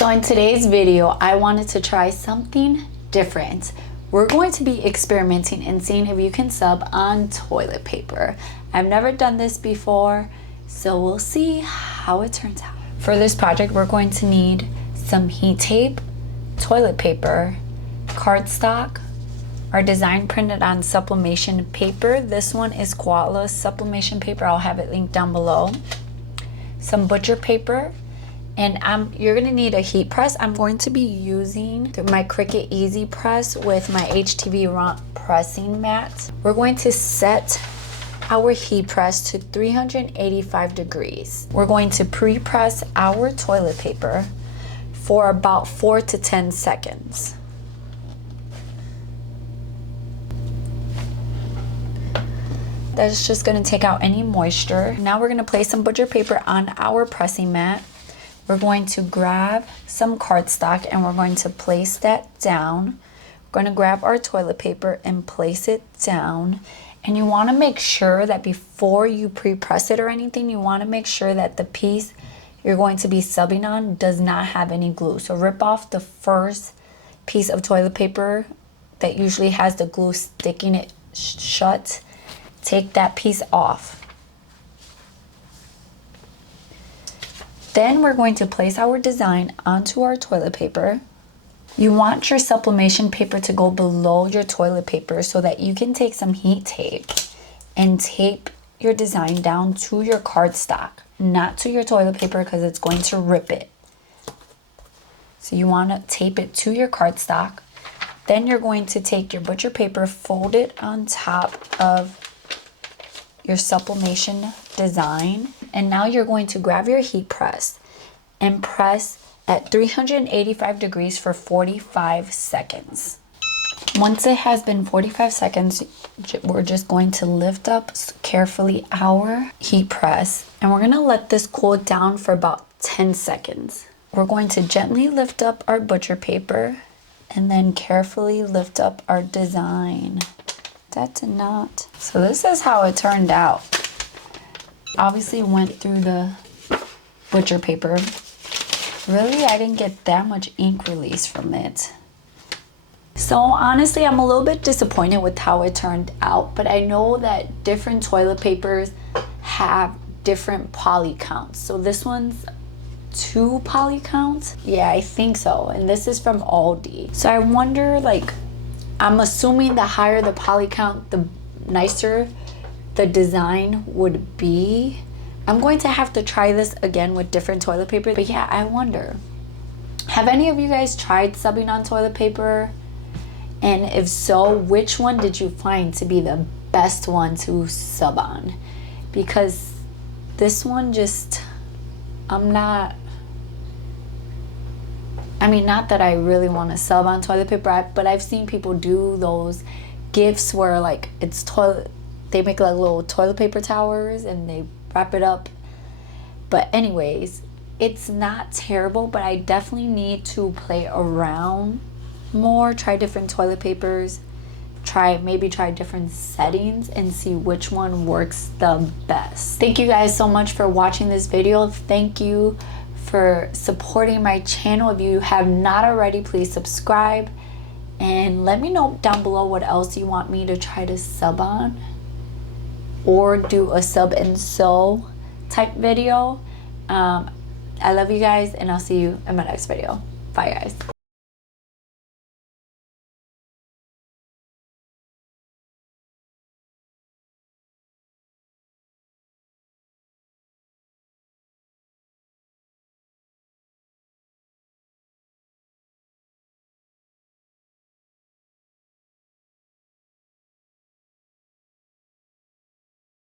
So in today's video, I wanted to try something different. We're going to be experimenting and seeing if you can sub on toilet paper. I've never done this before, so we'll see how it turns out. For this project, we're going to need some heat tape, toilet paper, cardstock, our design printed on sublimation paper. This one is Koala sublimation paper. I'll have it linked down below. Some butcher paper, and you're gonna need a heat press. I'm going to be using my Cricut Easy Press with my HTV pressing mat. We're going to set our heat press to 385 degrees. We're going to pre-press our toilet paper for about 4 to 10 seconds. That's just going to take out any moisture. Now we're going to place some butcher paper on our pressing mat. We're going to grab some cardstock and we're going to place that down. We're going to grab our toilet paper and place it down. And you want to make sure that before you pre-press it or anything, you want to make sure that the piece you're going to be subbing on does not have any glue. So rip off the first piece of toilet paper that usually has the glue sticking it shut. Take that piece off. Then we're going to place our design onto our toilet paper. You want your sublimation paper to go below your toilet paper so that you can take some heat tape and tape your design down to your cardstock, not to your toilet paper because it's going to rip it. So you want to tape it to your cardstock. Then you're going to take your butcher paper, fold it on top of your sublimation design, and now you're going to grab your heat press and press at 385 degrees for 45 seconds. Once it has been 45 seconds, we're just going to lift up carefully our heat press and we're going to let this cool down for about 10 seconds. We're going to gently lift up our butcher paper and then carefully lift up our design. That did not. So this is how it turned out. Obviously went through the butcher paper. Really, I didn't get that much ink release from it. So honestly, I'm a little bit disappointed with how it turned out, but I know that different toilet papers have different poly counts. So this one's 2 poly counts. Yeah, I think so. And this is from Aldi. So I wonder, like, I'm assuming the higher the poly count, the nicer the design would be. I'm going to have to try this again with different toilet paper. But yeah, I wonder, have any of you guys tried subbing on toilet paper? And if so, which one did you find to be the best one to sub on? Because this one just, not that I really want to sub on toilet paper, but I've seen people do those gifts where like it's they make like little toilet paper towers and they wrap it up. But anyways, it's not terrible, but I definitely need to play around more, try different toilet papers, maybe try different settings and see which one works the best. Thank you guys so much for watching this video. Thank you for supporting my channel. If you have not already, please subscribe and let me know down below what else you want me to try to sub on or do a sub and sew type video. I love you guys and I'll see you in my next video. Bye guys.